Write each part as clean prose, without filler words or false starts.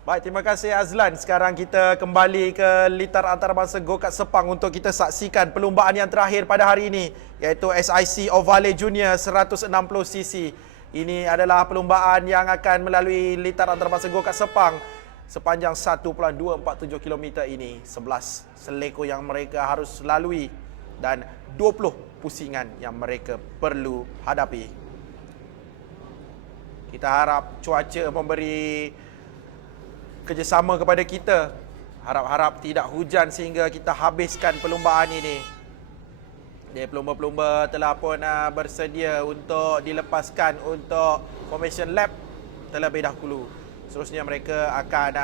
Baik, terima kasih Azlan. Sekarang kita kembali ke litar antarabangsa Go-Kart Sepang untuk kita saksikan perlumbaan yang terakhir pada hari ini, iaitu SIC Ovale Junior 160cc. Ini adalah perlumbaan yang akan melalui litar antarabangsa Go-Kart Sepang sepanjang 1.247 km ini. 11 seleko yang mereka harus lalui dan 20 pusingan yang mereka perlu hadapi. Kita harap cuaca memberi kerjasama kepada kita. Harap-harap tidak hujan sehingga kita habiskan perlumbaan ini. Jadi pelumba-pelumba telah pun bersedia untuk dilepaskan untuk formation lap terlebih dahulu. Seterusnya mereka akan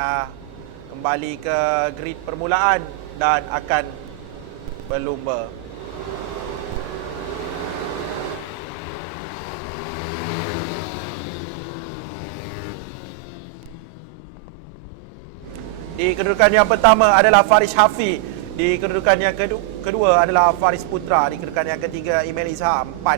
kembali ke grid permulaan dan akan berlumba. Di kedudukan yang pertama adalah Faris Hafi. Di kedudukan yang kedua adalah Faris Putra. Di kedudukan yang ketiga Email Izhar. 4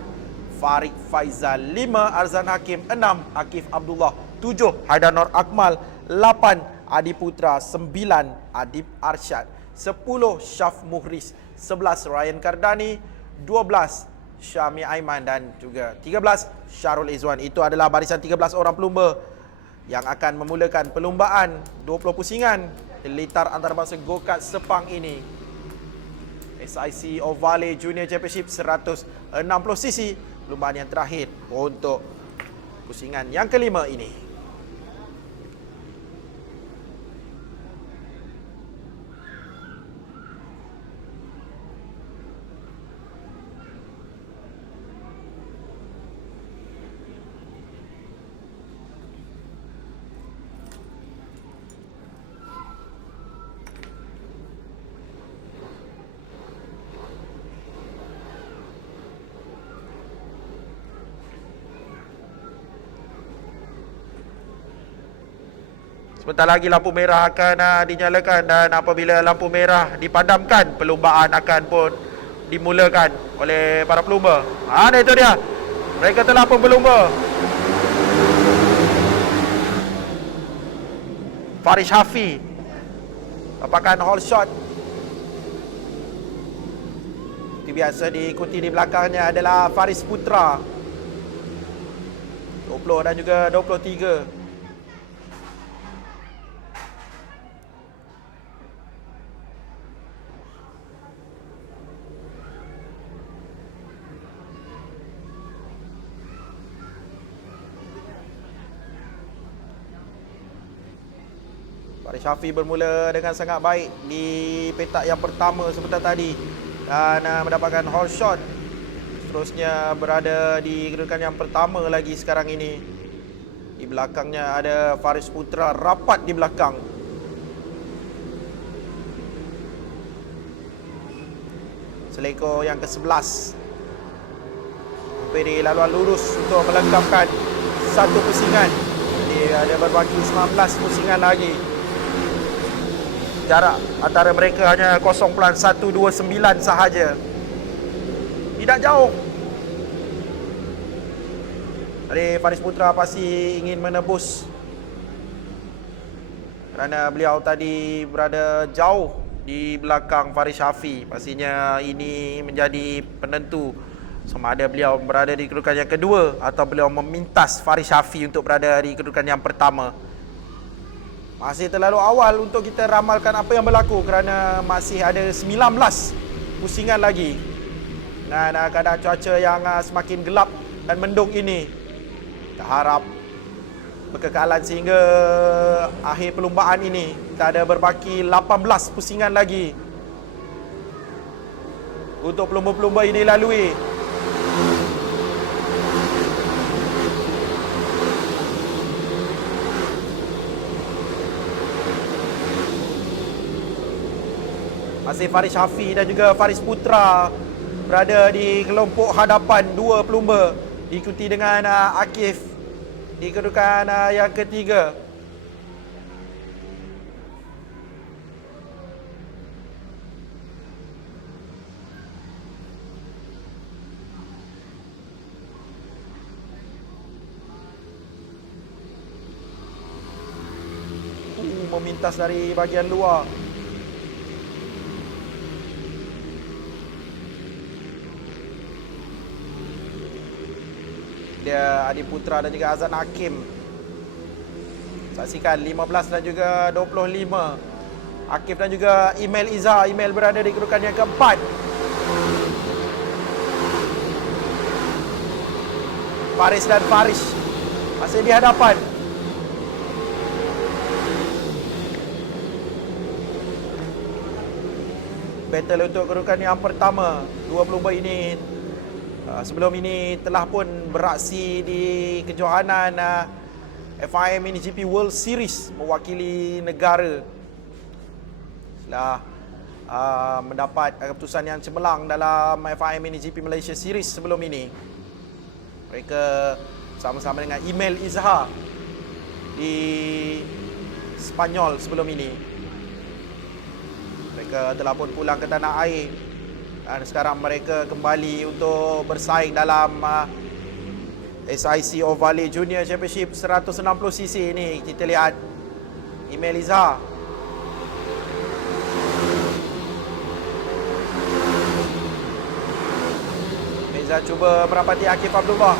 Farid Faizal. 5 Arzan Hakim. 6 Akif Abdullah. 7 Haidanur Akmal. 8 Adi Putra. 9 Adib Arsyad. 10 Syaf Muhris. 11 Ryan Kardani. 12 Syami Aiman dan juga 13 Syarul Izwan. Itu adalah barisan 13 orang pelumba yang akan memulakan perlumbaan 20 pusingan litar antarabangsa Go-Kart Sepang ini. SIC Ovale Junior Championship 160cc, perlumbaan yang terakhir untuk pusingan yang kelima ini. Sebentar lagi lampu merah akan dinyalakan dan apabila lampu merah dipadamkan, perlumbaan akan pun dimulakan oleh para pelumba. Itu dia. Mereka telah pun berlumba. Faris Hafi dapatkan hole shot. Seperti biasa diikuti di belakangnya adalah Faris Putra 20 dan juga 23. Faris Hafi bermula dengan sangat baik di petak yang pertama sebentar tadi dan mendapatkan hole shot. Seterusnya berada di kedudukan yang pertama lagi sekarang ini. Di belakangnya ada Faris Putra rapat di belakang. Seleko yang ke-11 PD laluan lurus untuk melengkapkan satu pusingan. Jadi ada berbaki 19 pusingan lagi. Jarak antara mereka hanya 0.129 sahaja. Tidak jauh. Jadi Faris Putra pasti ingin menebus kerana beliau tadi berada jauh di belakang Faris Hafi. Pastinya ini menjadi penentu sama ada beliau berada di kedudukan yang kedua atau beliau memintas Faris Hafi untuk berada di kedudukan yang pertama. Masih terlalu awal untuk kita ramalkan apa yang berlaku kerana masih ada 19 pusingan lagi. Dengan keadaan cuaca yang semakin gelap dan mendung ini, kita harap berkekalan sehingga akhir perlumbaan ini. Kita ada berbaki 18 pusingan lagi untuk pelumba-pelumba ini lalui. Masih Faris Hafi dan juga Faris Putra berada di kelompok hadapan dua pelumba, diikuti dengan Akif di kedudukan yang ketiga. memintas dari bahagian luar. Dia Adi Putra dan juga Azan Hakim. Saksikan 15 dan juga 25. Akif dan juga Email Izzah. Email berada di kedudukan yang keempat. Faris dan Farish masih di hadapan. Battle untuk kedudukan yang pertama. Dua pelumba ini sebelum ini telah pun beraksi di kejohanan FIM MiniGP World Series mewakili negara. Setelah mendapat keputusan yang cemerlang dalam FIM MiniGP Malaysia Series sebelum ini. Mereka sama-sama dengan Email Izzah di Spanyol sebelum ini. Mereka telah pun pulang ke tanah air dan sekarang mereka kembali untuk bersaing dalam SIC Ovale Junior Championship 160cc ini. Kita lihat Email Izzah. Izzah cuba merapati Akif Abdullah.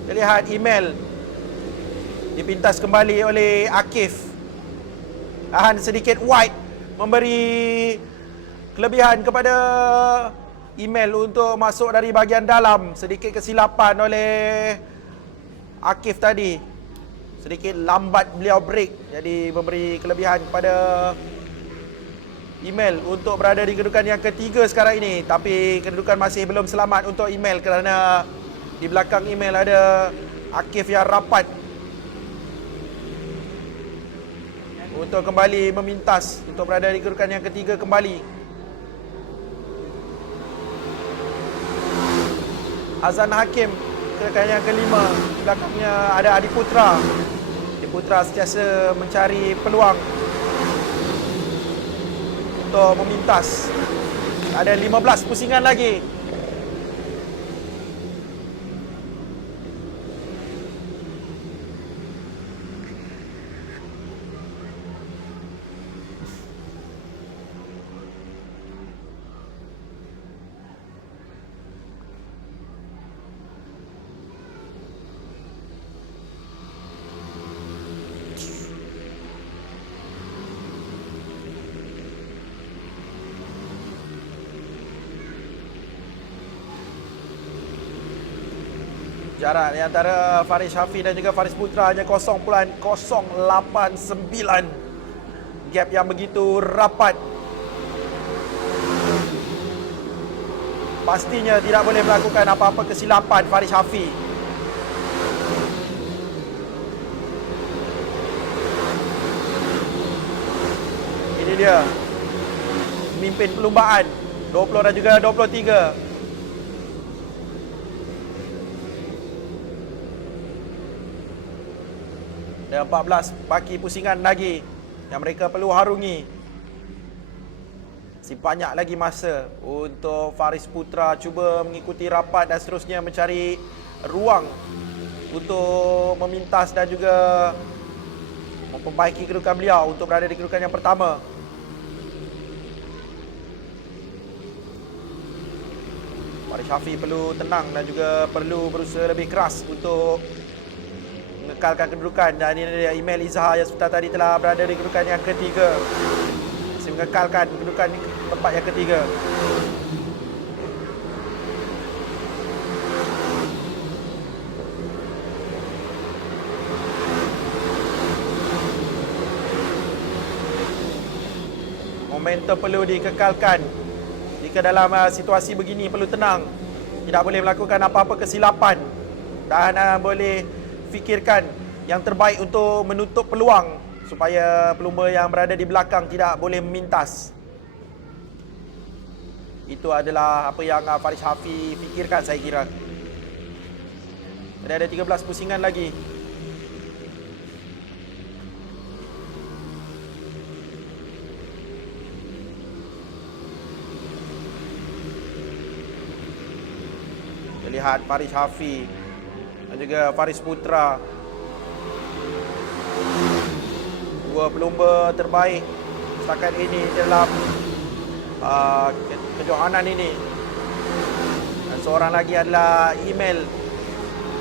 Kita lihat Email dipintas kembali oleh Akif. Tahan sedikit wide, memberi kelebihan kepada Email untuk masuk dari bahagian dalam. Sedikit kesilapan oleh Akif tadi. Sedikit lambat beliau break, jadi memberi kelebihan kepada Email untuk berada di kedudukan yang ketiga sekarang ini. Tapi kedudukan masih belum selamat untuk Email kerana di belakang Email ada Akif yang rapat untuk kembali memintas untuk berada di kedudukan yang ketiga kembali. Azan Hakim kedudukan yang kelima. Di belakangnya ada Adi Putra. Adi Putra sentiasa mencari peluang untuk memintas. Ada 15 pusingan lagi. Jarak di antara Faris Hafiz dan juga Faris Putra hanya 0.089. Gap yang begitu rapat. Pastinya tidak boleh melakukan apa-apa kesilapan Faris Hafiz. Ini dia pemimpin perlumbaan 20 dan juga 23. Dan 14 baki pusingan lagi yang mereka perlu harungi. Masih banyak lagi masa untuk Faris Putra cuba mengikuti rapat dan seterusnya mencari ruang untuk memintas dan juga memperbaiki kedudukan beliau untuk berada di kedudukan yang pertama. Faris Hafiz perlu tenang dan juga perlu berusaha lebih keras untuk mengekalkan kedudukan. Dan ini dia Email Izzah yang sebentar tadi telah berada di kedudukan yang ketiga. Masih mengekalkan kedudukan tempat yang ketiga. Momentum perlu dikekalkan. Jika dalam situasi begini perlu tenang. Tidak boleh melakukan apa-apa kesilapan. Dan boleh fikirkan yang terbaik untuk menutup peluang supaya pelumba yang berada di belakang tidak boleh memintas. Itu adalah apa yang Faris Hafiz fikirkan, saya kira. Ada 13 pusingan lagi. Kita lihat Faris Hafi dan juga Faris Putra. Dua pelumba terbaik setakat ini dalam kejohanan ini. Dan seorang lagi adalah Email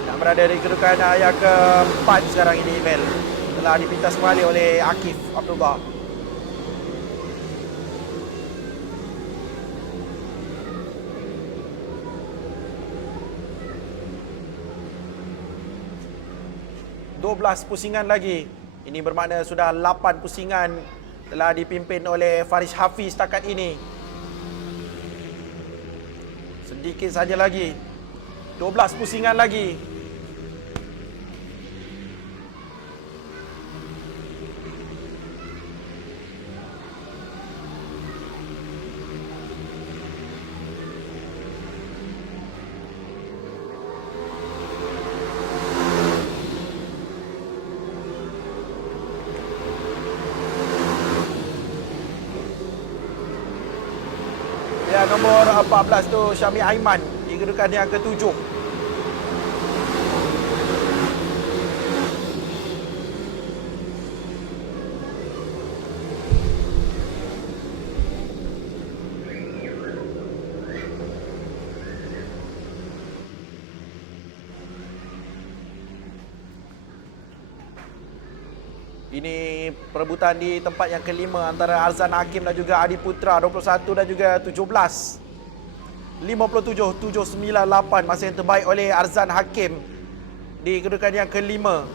yang berada di kedudukan yang keempat sekarang ini. Email telah dipintas kembali oleh Akif Abdullah. Pusingan lagi. Ini bermakna sudah 8 pusingan telah dipimpin oleh Faris Hafi setakat ini. Sedikit saja lagi. 12 pusingan lagi. Nombor 14 tu Syami Aiman di kedudukan yang ke-7. Ini perebutan di tempat yang kelima antara Arzan Hakim dan juga Adi Putra, 21 dan juga 17. 57-798 masa yang terbaik oleh Arzan Hakim di kedudukan yang kelima.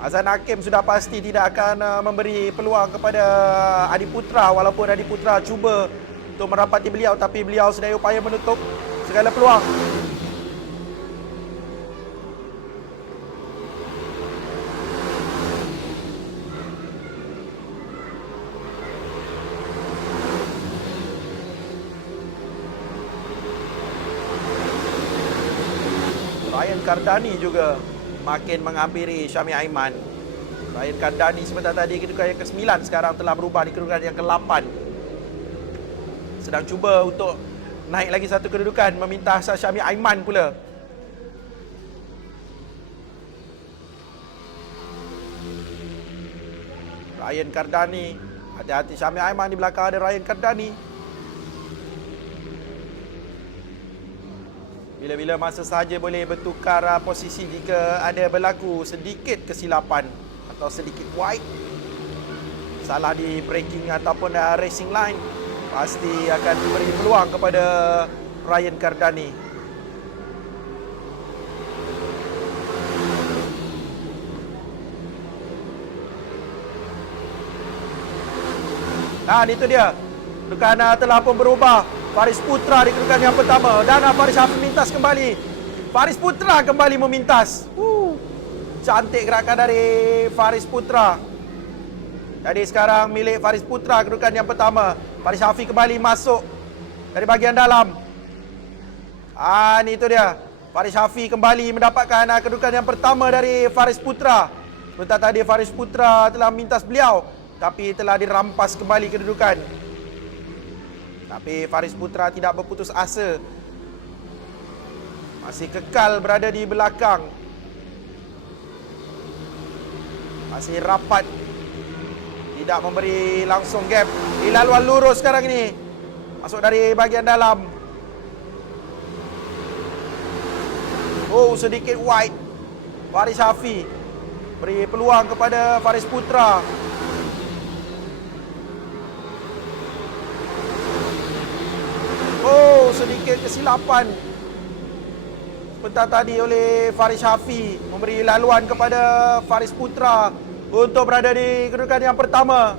Arzan Hakim sudah pasti tidak akan memberi peluang kepada Adi Putra, walaupun Adi Putra cuba untuk merapati beliau, tapi beliau sedaya upaya menutup segala peluang. Ryan Kardani juga makin menghampiri Syami Aiman. Ryan Kardani sebentar tadi kedudukan yang ke-9, sekarang telah berubah di kedudukan yang ke-8. Sedang cuba untuk naik lagi satu kedudukan, meminta Syami Aiman pula. Ryan Kardani, hati-hati Syami Aiman, di belakang ada Ryan Kardani. Bila-bila masa sahaja boleh bertukar posisi jika ada berlaku sedikit kesilapan atau sedikit wide, salah di braking ataupun racing line, pasti akan diberi peluang kepada Ryan Kardani. Dan itu dia, kedudukan telah pun berubah. Faris Putra di kedudukan yang pertama dan Faris Hafi memintas kembali. Faris Putra kembali memintas. Cantik gerakan dari Faris Putra. Jadi sekarang milik Faris Putra kedudukan yang pertama. Faris Hafi kembali masuk dari bahagian dalam. Ini itu dia. Faris Hafi kembali mendapatkan kedudukan yang pertama dari Faris Putra. Sebentar tadi Faris Putra telah memintas beliau, tapi telah dirampas kembali kedudukan. Tapi Faris Putra tidak berputus asa. Masih kekal berada di belakang. Masih rapat. Tidak memberi langsung gap. Di laluan lurus sekarang ini. Masuk dari bahagian dalam. Sedikit wide. Faris Hafi beri peluang kepada Faris Putra. Sedikit kesilapan sebentar tadi oleh Faris Hafi, memberi laluan kepada Faris Putra untuk berada di kedudukan yang pertama.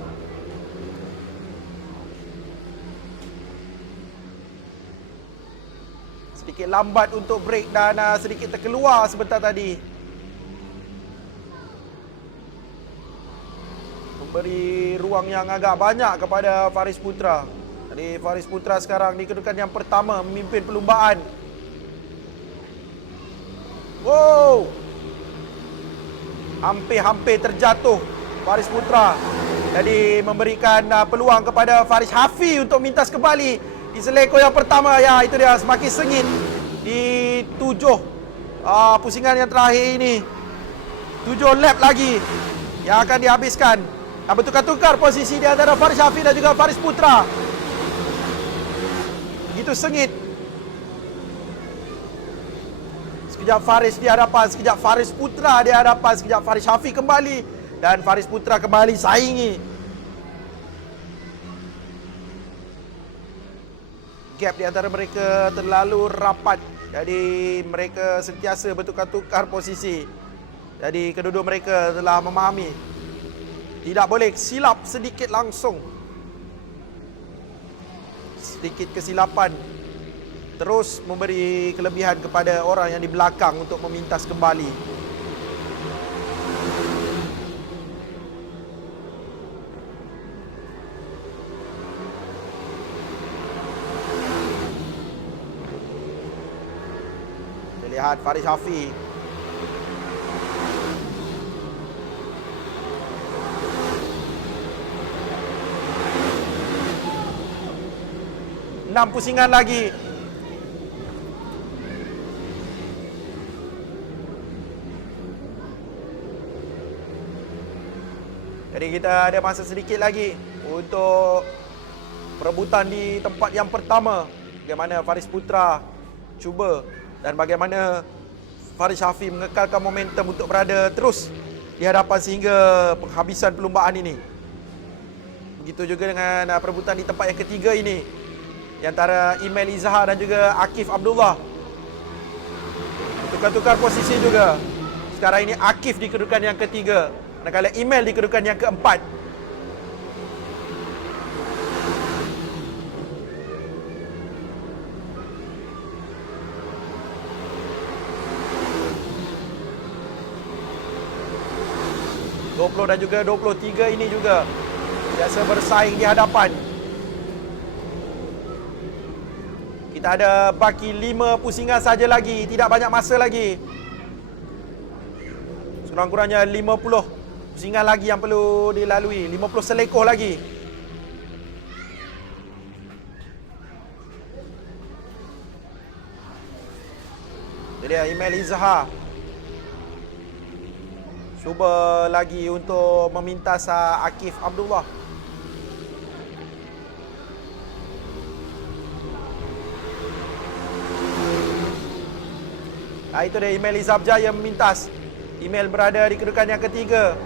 Sedikit lambat untuk break dan sedikit terkeluar sebentar tadi. Memberi ruang yang agak banyak kepada Faris Putra. Jadi Faris Putra sekarang di kedudukan yang pertama memimpin perlumbaan. Hampir-hampir terjatuh Faris Putra. Jadi memberikan peluang kepada Faris Hafi untuk mintas kembali di seleko yang pertama. Ya, itu dia, semakin sengit di di 7 pusingan yang terakhir ini. 7 lap lagi yang akan dihabiskan. Bertukar-tukar posisi di antara Faris Shafiq dan juga Faris Putra. Begitu sengit. Sekejap Faris di hadapan, sekejap Faris Putra di hadapan, sekejap Faris Shafiq kembali dan Faris Putra kembali saingi. Gap di antara mereka terlalu rapat. Jadi mereka sentiasa bertukar-tukar posisi. Jadi kedua-dua mereka telah memahami tidak boleh silap sedikit langsung. Sedikit kesilapan terus memberi kelebihan kepada orang yang di belakang untuk memintas kembali. Kita lihat Faris Shafiq. Enam pusingan lagi. Jadi kita ada masa sedikit lagi untuk perebutan di tempat yang pertama. Bagaimana Faris Putra cuba dan bagaimana Faris Shafiq mengekalkan momentum untuk berada terus di hadapan sehingga penghabisan perlumbaan ini. Begitu juga dengan perebutan di tempat yang ketiga ini, di antara Email Izhar dan juga Akif Abdullah. Tukar-tukar posisi juga. Sekarang ini Akif di kedudukan yang ketiga, manakala Email di kedudukan yang keempat. (20 dan juga 23 ini juga biasa bersaing di hadapan. Kita ada baki 5 pusingan saja lagi, tidak banyak masa lagi. Sekurang-kurangnya 50 pusingan lagi yang perlu dilalui, 50 selekoh lagi. Jadi Email Izhar cuba lagi untuk memintas Akif Abdullah. Itu dia Email Izhar Jaya memintas. Email berada di kedudukan yang ketiga.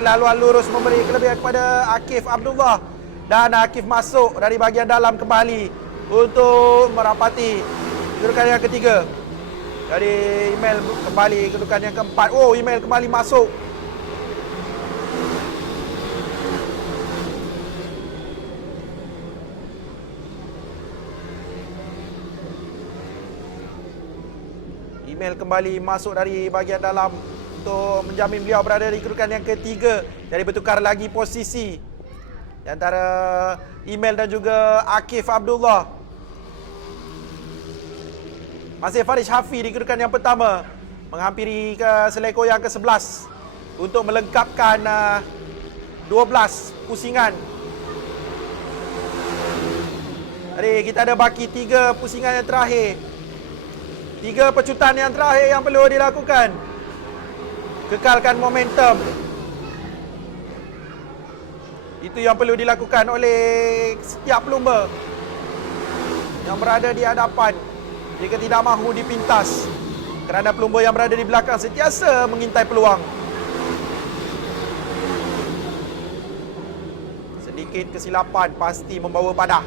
Laluan lurus memberi kelebihan kepada Akif Abdullah. Dan Akif masuk dari bahagian dalam kembali untuk merapati kedudukan yang ketiga. Jadi Email kembali kedudukan yang keempat. Email kembali masuk. Email kembali masuk dari bahagian dalam untuk menjamin beliau berada di kedudukan yang ketiga. Jadi bertukar lagi posisi di antara Email dan juga Akif Abdullah. Masih Faris Shafiq di kedudukan yang pertama, menghampiri ke seleko yang ke-11 untuk melengkapkan 12 pusingan. Jadi kita ada baki 3 pusingan yang terakhir. 3 pecutan yang terakhir yang perlu dilakukan. Kekalkan momentum. Itu yang perlu dilakukan oleh setiap pelumba yang berada di hadapan. Jika tidak mahu dipintas, kerana pelumba yang berada di belakang sentiasa mengintai peluang. Sedikit kesilapan pasti membawa padah.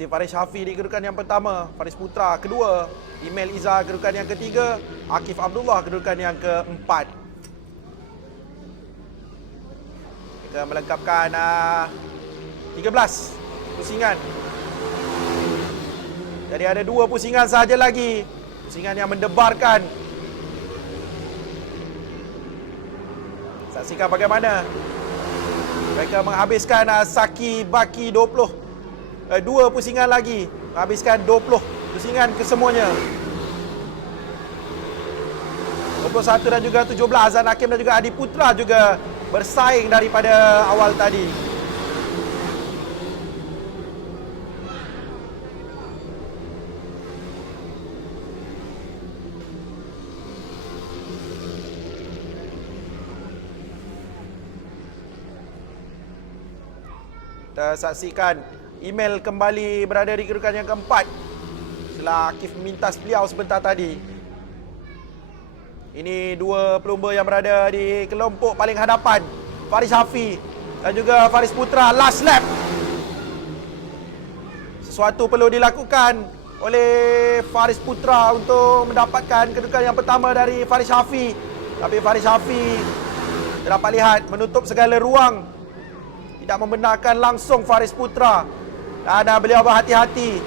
Faris Shafiq di kedudukan yang pertama, Faris Putra kedua, Email Izhar kedudukan yang ketiga, Akif Abdullah kedudukan yang keempat. Kita melengkapkan 13 pusingan. Jadi ada 2 pusingan sahaja lagi, pusingan yang mendebarkan. Saksikan bagaimana mereka menghabiskan Saki baki 2 pusingan lagi, menghabiskan 20 pusingan kesemuanya. 21 dan juga 17. Azan Hakim dan juga Adi Putra juga bersaing daripada awal tadi. Kita saksikan email kembali berada di kedudukan yang keempat setelah Akif memintas beliau sebentar tadi. Ini dua pelumba yang berada di kelompok paling hadapan, Faris Hafi dan juga Faris Putra. Last lap. Sesuatu perlu dilakukan oleh Faris Putra untuk mendapatkan kedudukan yang pertama dari Faris Hafi. Tapi Faris Hafi dapat lihat menutup segala ruang, tidak membenarkan langsung Faris Putra. Dan beliau berhati-hati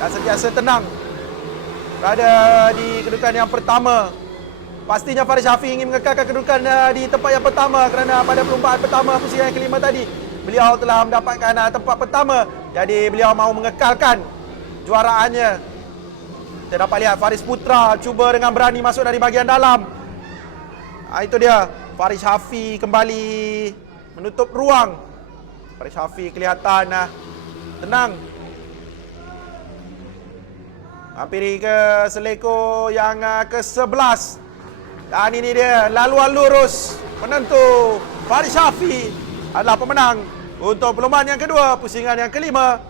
dan sentiasa tenang berada di kedudukan yang pertama. Pastinya Faris Hafi ingin mengekalkan kedudukan di tempat yang pertama kerana pada perlumbaan pertama pusingan yang kelima tadi beliau telah mendapatkan tempat pertama. Jadi beliau mahu mengekalkan juaraannya. Kita dapat lihat Faris Putra cuba dengan berani masuk dari bahagian dalam. Itu dia, Faris Hafi kembali menutup ruang. Faris Hafi kelihatan tenang. Hampiri ke seleko yang ke-11. Dan ini dia, laluan lurus penentu. Faris Hafi adalah pemenang untuk perlombaan yang kedua, pusingan yang kelima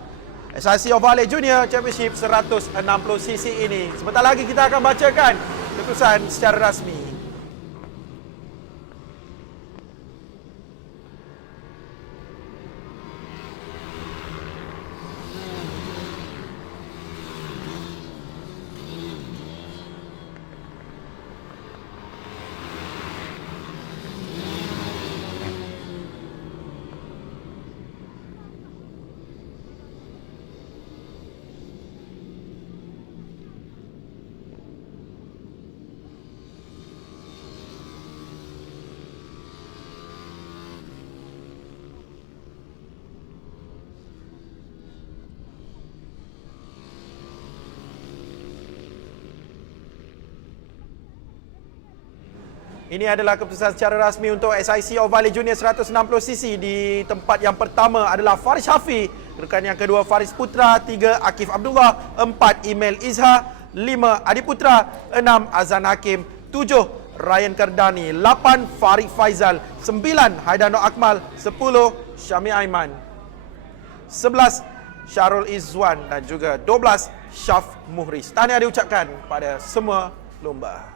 SIC Ovalle Junior Championship 160cc ini. Sebentar lagi kita akan bacakan keputusan secara rasmi. Ini adalah keputusan secara rasmi untuk SIC Ovalle Junior 160cc. Di tempat yang pertama adalah Faris Hafi, kedudukan yang kedua Faris Putra, 3 Akif Abdullah, 4 Email Izha, 5 Adi Putra, 6 Azan Hakim, 7 Ryan Kardani, 8 Farid Faizal, 9 Haidano Akmal, 10 Syami Aiman, 11 Syarul Izwan dan juga 12 Syaf Muhriz. Tahniah diucapkan pada semua lomba.